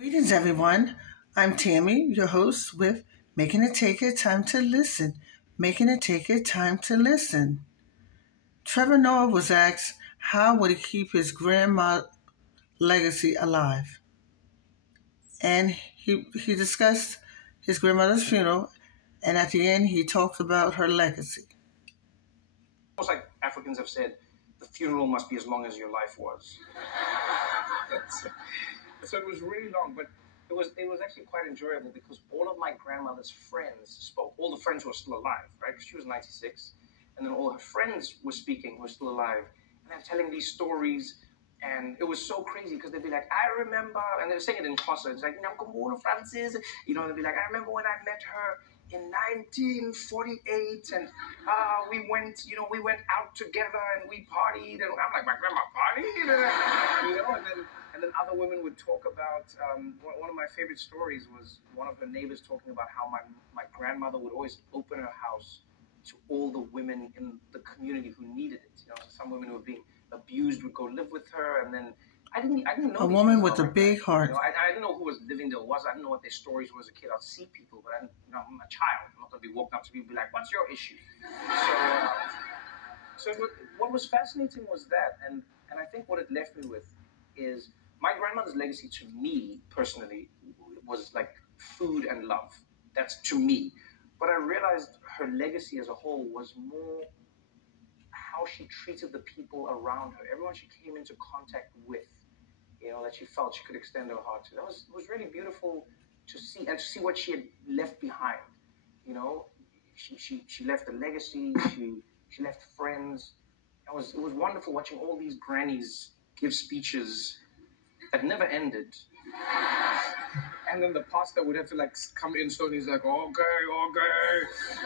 Greetings, everyone. I'm Tammy, your host with Making It Take It Time to Listen. Making It Take It Time to Listen. Trevor Noah was asked how would he keep his grandma legacy alive. And he discussed his grandmother's funeral, and at the end, he talked about her legacy. Almost like Africans have said, the funeral must be as long as your life was. So it was really long, but it was actually quite enjoyable because all of my grandmother's friends spoke. All the friends who were still alive, right? Because she was 96, and then all her friends were speaking, who were still alive, and they're telling these stories, and it was so crazy because they'd be like, "I remember," and they were saying it in Xhosa. It's like, Francis," they'd be like, "I remember when I met her in 1948, and we went out together and we partied," and I'm like, "My grandma partied," and then other women would talk about. One of my favorite stories was one of her neighbors talking about how my grandmother would always open her house to all the women in the community who needed it. So some women who were being abused would go live with her, and then I didn't know a woman with a big heart. I didn't know who was living there was. I didn't know what their stories were as a kid. I'd see people, but I'm a child. I'm not going to be walking up to people and be like, "What's your issue?" So what was fascinating was that, and I think what it left me with is my grandmother's legacy to me personally was like food and love. That's to me. But I realized her legacy as a whole was more how she treated the people around her, everyone she came into contact with, that she felt she could extend her heart to. It was really beautiful to see, and to see what she had left behind. She left a legacy. She left friends. It was wonderful watching all these grannies give speeches that never ended. And then the pastor would have to come in slowly. He's like, "Okay."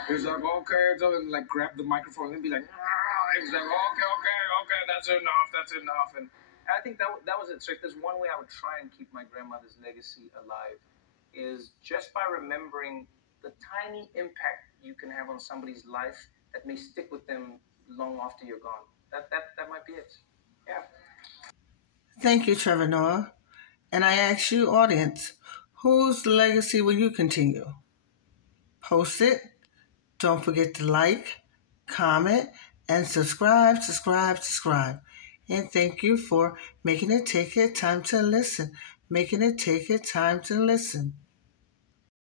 He's like, "Okay," and like grab the microphone and be like, "Ah." He's like, "Okay, that's enough." And I think that was it. So if there's one way I would try and keep my grandmother's legacy alive, is just by remembering the tiny impact you can have on somebody's life that may stick with them long after you're gone. That might be it. Yeah. Thank you, Trevor Noah. And I ask you, audience, whose legacy will you continue? Post it. Don't forget to like, comment, and subscribe. And thank you for making it take it time to listen. Making it take it time to listen.